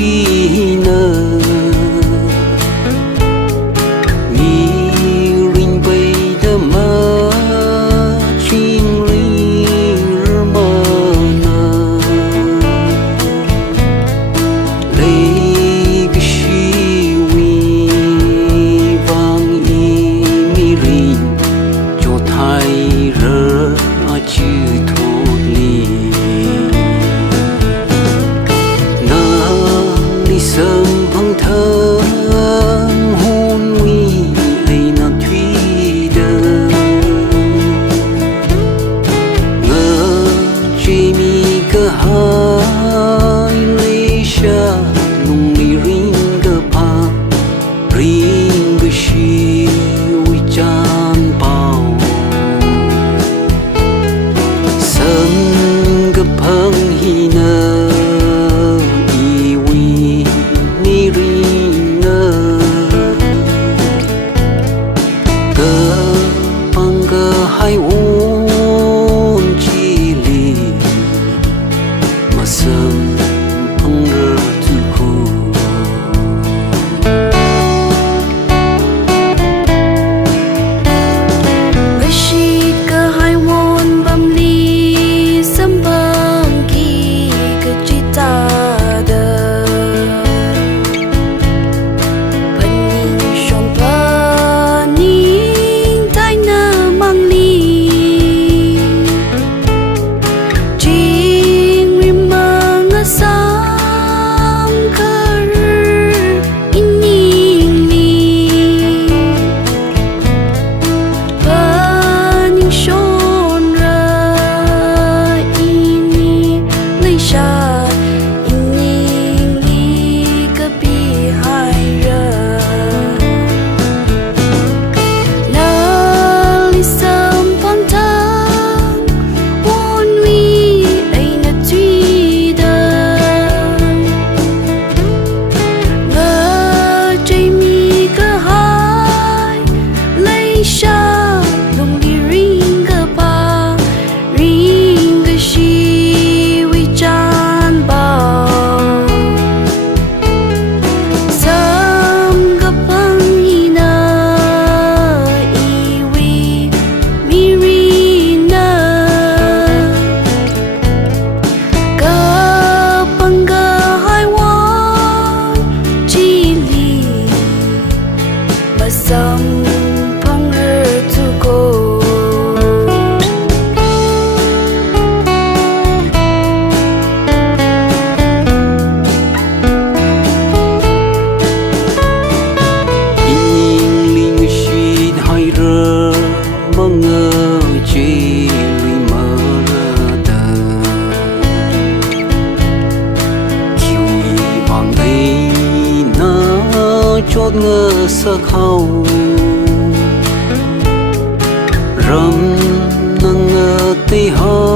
chi nơ mi ring bay đơ mơ chim ri mơ nơ lấy cái chi vi vang y mi ring cho thay rơ chữ thốt li sớm phăng thơm hôn nguy hay nó thủy đơ ngờ chỉ mi cơ hai lấy xa lung li ring cơ pa ring cơ shi uy chan bao sớm cơ phăng hi nơ hai ôn chi li mà sớm phong rơ tu khu Rashid cơ hai ôn bầm ly sâm băng kỳ cơ chita đơ panin shom panin tai na mang ly Some hunger to go. in linh suy hai rơ mong ngơ chi li mơ rơ tơ chiều vàng đây nó chốt ngơ sơ khâu râm nâng ngơ tây ho